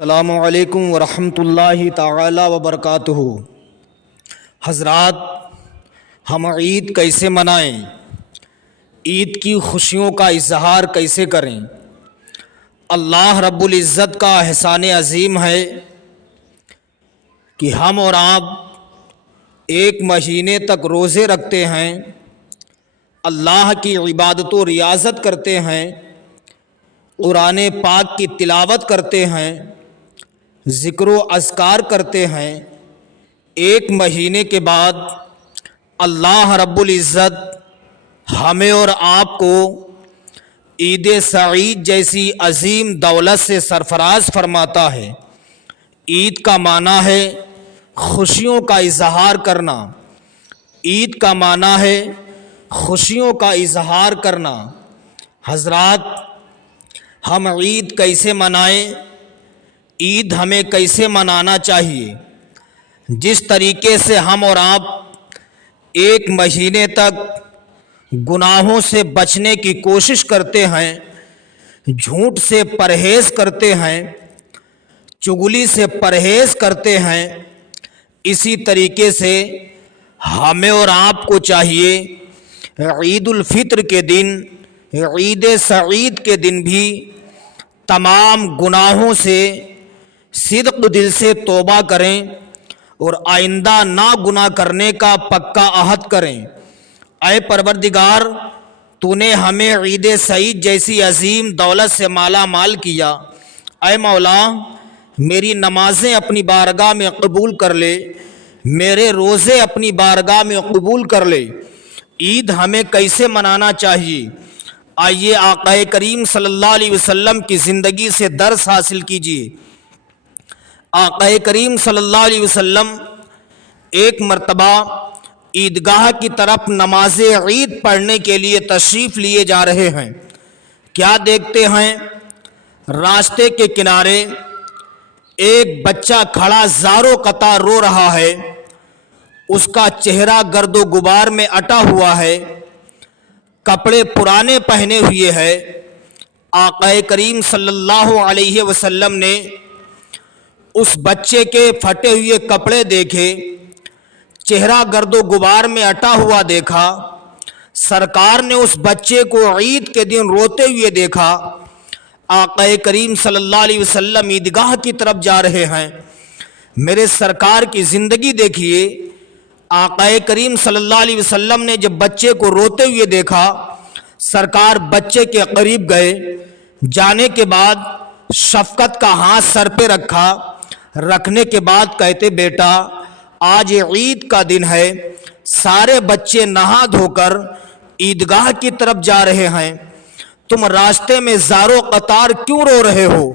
السلام علیکم ورحمۃ اللہ تعالی وبرکاتہ۔ حضرات، ہم عید کیسے منائیں؟ عید کی خوشیوں کا اظہار کیسے کریں؟ اللہ رب العزت کا احسان عظیم ہے کہ ہم اور آپ ایک مہینے تک روزے رکھتے ہیں، اللہ کی عبادت و ریاضت کرتے ہیں، قرآن پاک کی تلاوت کرتے ہیں، ذکر و اذکار کرتے ہیں۔ ایک مہینے کے بعد اللہ رب العزت ہمیں اور آپ کو عید سعید جیسی عظیم دولت سے سرفراز فرماتا ہے۔ عید کا معنی ہے خوشیوں کا اظہار کرنا۔ عید کا معنی ہے خوشیوں کا اظہار کرنا۔ حضرات، ہم عید کیسے منائیں؟ عید ہمیں کیسے منانا چاہیے؟ جس طریقے سے ہم اور آپ ایک مہینے تک گناہوں سے بچنے کی کوشش کرتے ہیں، جھوٹ سے پرہیز کرتے ہیں، چغلی سے پرہیز کرتے ہیں، اسی طریقے سے ہمیں اور آپ کو چاہیے عید الفطر کے دن، عید سعید کے دن بھی تمام گناہوں سے صدق دل سے توبہ کریں اور آئندہ نہ گناہ کرنے کا پکا عہد کریں۔ اے پروردگار، تو نے ہمیں عید سعید جیسی عظیم دولت سے مالا مال کیا۔ اے مولا، میری نمازیں اپنی بارگاہ میں قبول کر لے، میرے روزے اپنی بارگاہ میں قبول کر لے۔ عید ہمیں کیسے منانا چاہیے؟ آئیے آقا کریم صلی اللہ علیہ وسلم کی زندگی سے درس حاصل کیجیے۔ آقا کریم صلی اللہ علیہ وسلم ایک مرتبہ عیدگاہ کی طرف نماز عید پڑھنے کے لیے تشریف لیے جا رہے ہیں۔ کیا دیکھتے ہیں؟ راستے کے کنارے ایک بچہ کھڑا زاروں قطار رو رہا ہے، اس کا چہرہ گرد و غبار میں اٹا ہوا ہے، کپڑے پرانے پہنے ہوئے ہے۔ آقا کریم صلی اللہ علیہ وسلم نے اس بچے کے پھٹے ہوئے کپڑے دیکھے، چہرہ گرد و غبار میں اٹا ہوا دیکھا۔ سرکار نے اس بچے کو عید کے دن روتے ہوئے دیکھا۔ آقا کریم صلی اللہ علیہ وسلم عیدگاہ کی طرف جا رہے ہیں۔ میرے سرکار کی زندگی دیکھیے۔ آقا کریم صلی اللہ علیہ وسلم نے جب بچے کو روتے ہوئے دیکھا، سرکار بچے کے قریب گئے، جانے کے بعد شفقت کا ہاتھ سر پہ رکھا، رکھنے کے بعد کہتے، بیٹا آج عید کا دن ہے، سارے بچے نہا دھو کر عیدگاہ کی طرف جا رہے ہیں، تم راستے میں زاروں قطار کیوں رو رہے ہو؟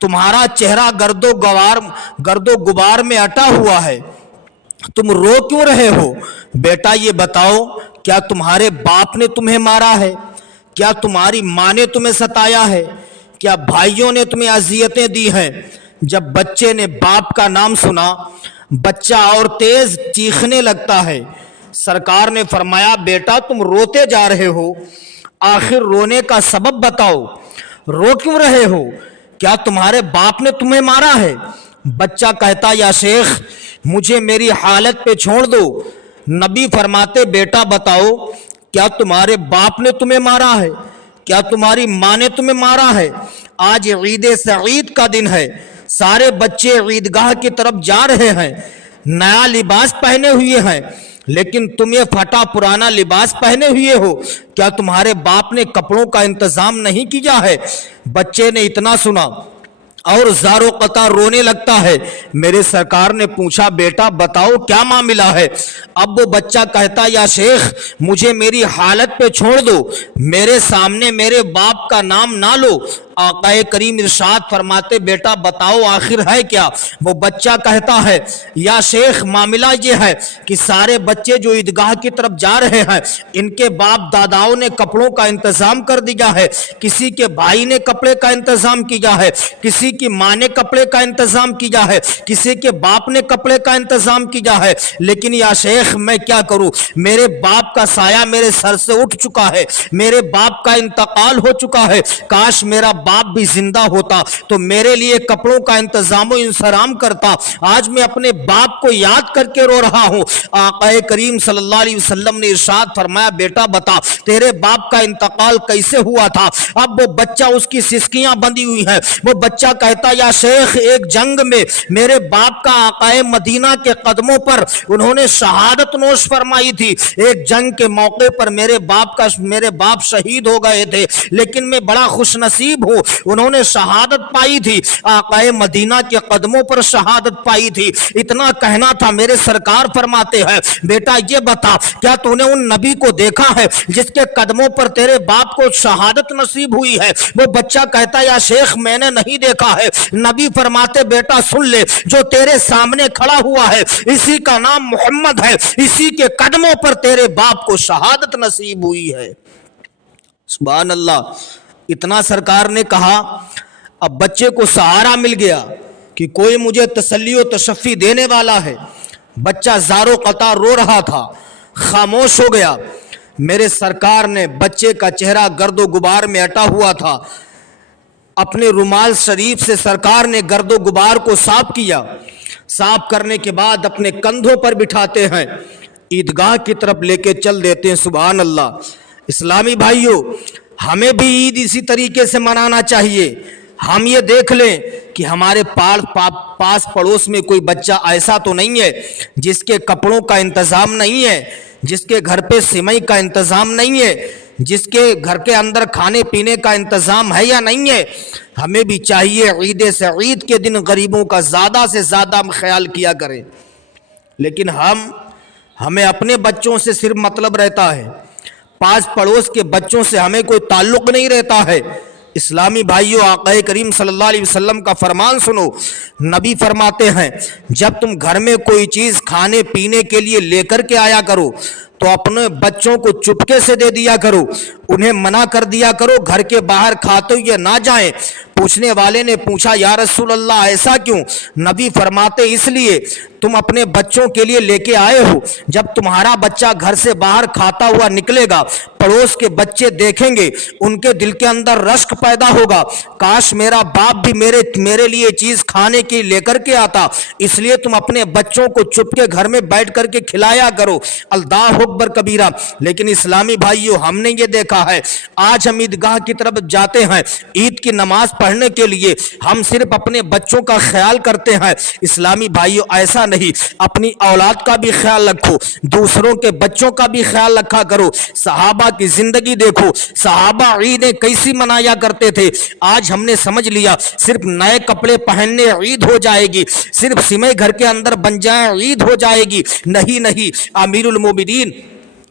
تمہارا چہرہ گرد و غبار میں اٹا ہوا ہے، تم رو کیوں رہے ہو؟ بیٹا یہ بتاؤ، کیا تمہارے باپ نے تمہیں مارا ہے؟ کیا تمہاری ماں نے تمہیں ستایا ہے؟ کیا بھائیوں نے تمہیں اذیتیں دی ہیں؟ جب بچے نے باپ کا نام سنا، بچہ اور تیز چیخنے لگتا ہے۔ سرکار نے فرمایا، بیٹا تم روتے جا رہے ہو، آخر رونے کا سبب بتاؤ، رو کیوں رہے ہو؟ کیا تمہارے باپ نے تمہیں مارا ہے؟ بچہ کہتا، یا شیخ مجھے میری حالت پہ چھوڑ دو۔ نبی فرماتے، بیٹا بتاؤ، کیا تمہارے باپ نے تمہیں مارا ہے؟ کیا تمہاری ماں نے تمہیں مارا ہے؟ آج عید سعید کا دن ہے، سارے بچے عیدگاہ کی طرف جا رہے ہیں، نیا لباس پہنے ہوئے ہیں، لیکن تم یہ پھٹا پرانا لباس پہنے ہوئے ہو۔ کیا تمہارے باپ نے کپڑوں کا انتظام نہیں کیا ہے؟ بچے نے اتنا سنا اور زاروں قطار رونے لگتا ہے۔ میرے سرکار نے پوچھا، بیٹا بتاؤ کیا معاملہ ہے؟ اب وہ بچہ کہتا، یا شیخ مجھے میری حالت پہ چھوڑ دو، میرے سامنے میرے باپ کا نام نہ لو۔ آقا کریم ارشاد فرماتے، بیٹا بتاؤ آخر ہے کیا؟ وہ بچہ کہتا ہے، یا شیخ معاملہ یہ ہے کہ سارے بچے جو عیدگاہ کی طرف جا رہے ہیں، ان کے باپ داداؤں نے کپڑوں کا انتظام کر دیا ہے، کسی کے بھائی نے کپڑے کا انتظام کیا ہے، کسی کی ماں نے کپڑے کا انتظام کیا ہے، کسی کے باپ نے کپڑے کا انتظام کیا ہے، لیکن یا شیخ میں کیا کروں؟ میرے باپ کا سایہ میرے سر سے اٹھ چکا ہے، میرے باپ کا انتقال ہو چکا ہے، کاش میرا باپ بھی زندہ ہوتا تو میرے لیے کپڑوں کا انتظام و انصرام کرتا. آج میں اپنے باپ کو یاد کر کے رو رہا ہوں. آقا کریم صلی اللہ علیہ وسلم نے ارشاد فرمایا بیٹا بتا تیرے باپ کا انتقال کیسے ہوا تھا. اب وہ بچہ اس کی سسکیاں بندھی ہوئی ہیں. وہ بچہ کہتا یا شیخ ایک جنگ میں میرے باپ کا آقا مدینہ کے قدموں پر انہوں نے شہادت نوش فرمائی تھی. ایک جنگ کے موقع پر میرے باپ شہید ہو گئے تھے لیکن میں بڑا خوش نصیب ہوں انہوں نے شہادت پائی تھی. آقا مدینہ کے قدموں پر شہادت پائی تھی. اتنا کہنا تھا. میرے سرکار فرماتے ہیں بیٹا یہ بتا کیا تو نے ان نبی کو دیکھا ہے جس کے قدموں پر تیرے باپ کو شہادت نصیب ہوئی ہے. وہ بچہ کہتا یا شیخ میں نے نہیں دیکھا ہے. نبی فرماتے بیٹا سن لے جو تیرے سامنے کھڑا ہوا ہے اسی کا نام محمد ہے. اسی کے قدموں پر تیرے باپ کو شہادت نصیب ہوئی ہے. سبحان اللہ. اتنا سرکار نے کہا. اب بچے کو سہارا مل گیا کہ کوئی مجھے تسلی و تشفی دینے والا ہے. بچہ زارو قطع رو رہا تھا, خاموش ہو گیا. میرے سرکار نے بچے کا چہرہ گرد و غبار میں اٹا ہوا تھا. اپنے رومال شریف سے سرکار نے گرد و غبار کو صاف کیا. صاف کرنے کے بعد اپنے کندھوں پر بٹھاتے ہیں, عیدگاہ کی طرف لے کے چل دیتے ہیں. سبحان اللہ. اسلامی بھائیوں ہمیں بھی عید اسی طریقے سے منانا چاہیے. ہم یہ دیکھ لیں کہ ہمارے پاس پڑوس میں کوئی بچہ ایسا تو نہیں ہے جس کے کپڑوں کا انتظام نہیں ہے, جس کے گھر پہ سمئی کا انتظام نہیں ہے, جس کے گھر کے اندر کھانے پینے کا انتظام ہے یا نہیں ہے. ہمیں بھی چاہیے عید سعید کے دن غریبوں کا زیادہ سے زیادہ ہم خیال کیا کریں. لیکن ہمیں اپنے بچوں سے صرف مطلب رہتا ہے, پاس پڑوس کے بچوں سے ہمیں کوئی تعلق نہیں رہتا ہے. اسلامی بھائیوں آقا کریم صلی اللہ علیہ وسلم کا فرمان سنو. نبی فرماتے ہیں جب تم گھر میں کوئی چیز کھانے پینے کے لیے لے کر کے آیا کرو تو اپنے بچوں کو چپکے سے دے دیا کرو, انہیں منع کر دیا کرو گھر کے باہر کھاتے ہوئے نہ جائیں. پوچھنے والے نے پوچھا یا رسول اللہ ایسا کیوں؟ نبی فرماتے اس لیے تم اپنے بچوں کے لیے لے کے آئے ہو, جب تمہارا بچہ گھر سے باہر کھاتا ہوا نکلے گا پڑوس کے بچے دیکھیں گے ان کے دل کے اندر رشک پیدا ہوگا, کاش میرا باپ بھی میرے لیے چیز کھانے کی لے کر کے آتا. اس لیے تم اپنے بچوں کو چپ کے گھر میں بیٹھ کر کے کھلایا کرو. اللہ اکبر کبیرہ. لیکن اسلامی بھائیوں ہم نے یہ دیکھا ہے آج ہم عیدگاہ کی طرف جاتے ہیں عید کی نماز پڑھنے کے لیے, ہم صرف اپنے بچوں کا خیال کرتے ہیں. اسلامی بھائیوں ایسا نہیں, اپنی اولاد کا بھی خیال رکھو, دوسروں کے بچوں کا بھی خیال رکھا کرو. صحابہ کی زندگی دیکھو, صحابہ عیدیں کیسی منایا کرتے تھے. آج ہم نے سمجھ لیا صرف نئے کپڑے پہننے عید ہو جائے گی, صرف سمے گھر کے اندر بن جائیں عید ہو جائے گی. نہیں, امیر المومنین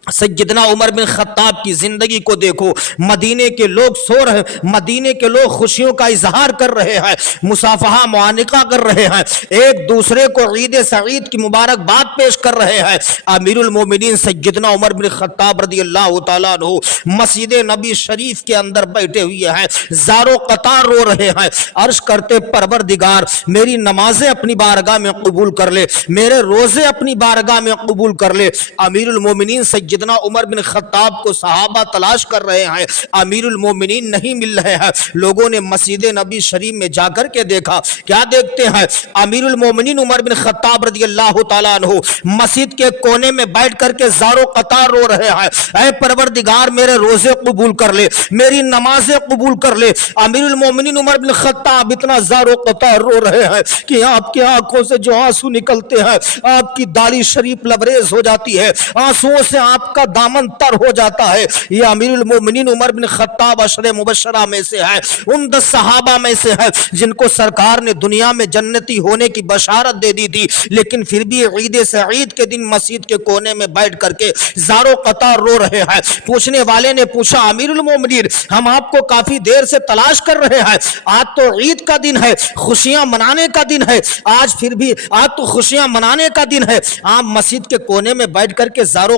سیدنا عمر بن خطاب کی زندگی کو دیکھو. مدینے کے لوگ سو رہے, مدینے کے لوگ خوشیوں کا اظہار کر رہے ہیں, مصافحہ معانقہ کر رہے ہیں, ایک دوسرے کو عید سعید کی مبارکباد پیش کر رہے ہیں. امیر المومنین سیدنا عمر بن خطاب رضی اللہ تعالیٰ عنہ مسجد نبی شریف کے اندر بیٹھے ہوئے ہیں, زارو قطار رو رہے ہیں, عرض کرتے پروردگار میری نمازیں اپنی بارگاہ میں قبول کر لے, میرے روزے اپنی بارگاہ میں قبول کر لے. امیر المومنین سیدنا عمر بن خطاب کو صحابہ تلاش کر رہے ہیں, امیر المومنین نہیں مل رہے ہیں. لوگوں نے مسجد نبی شریف میں جا کر کے دیکھا, کیا دیکھتے ہیں امیر المومنین عمر بن خطاب رضی اللہ تعالیٰ عنہ مسجد کے کونے میں بیٹھ کر کے زارو قطار رو رہے ہیں, اے پروردگار میرے روزے قبول کر لے, میری نمازیں قبول کر لے. امیر المومنین عمر بن خطاب اتنا زارو قطار رو رہے ہیں کہ آپ کی آنکھوں سے جو آنسو نکلتے ہیں آپ کی داڑھی شریف لبریز ہو جاتی ہے, آنسوؤں سے آپ کا دامن تر ہو جاتا ہے. یہ امیر المومنین عمر بن خطاب عشر مبشرہ میں سے ہے, ان 10 صحابہ میں سے ہے جن کو سرکار نے دنیا میں جنتی ہونے کی بشارت دے دی تھی, لیکن پھر بھی عید سعید کے دن مسجد کے کونے میں بیٹھ کر کے زارو قطار رو رہے ہیں. پوچھنے والے نے پوچھا امیر المومنین ہم آپ کو کافی دیر سے تلاش کر رہے ہیں, آج تو عید کا دن ہے, خوشیاں منانے کا دن ہے, آج پھر بھی آج تو خوشیاں منانے کا دن ہے, آپ مسجد کے کونے میں بیٹھ کر کے زارو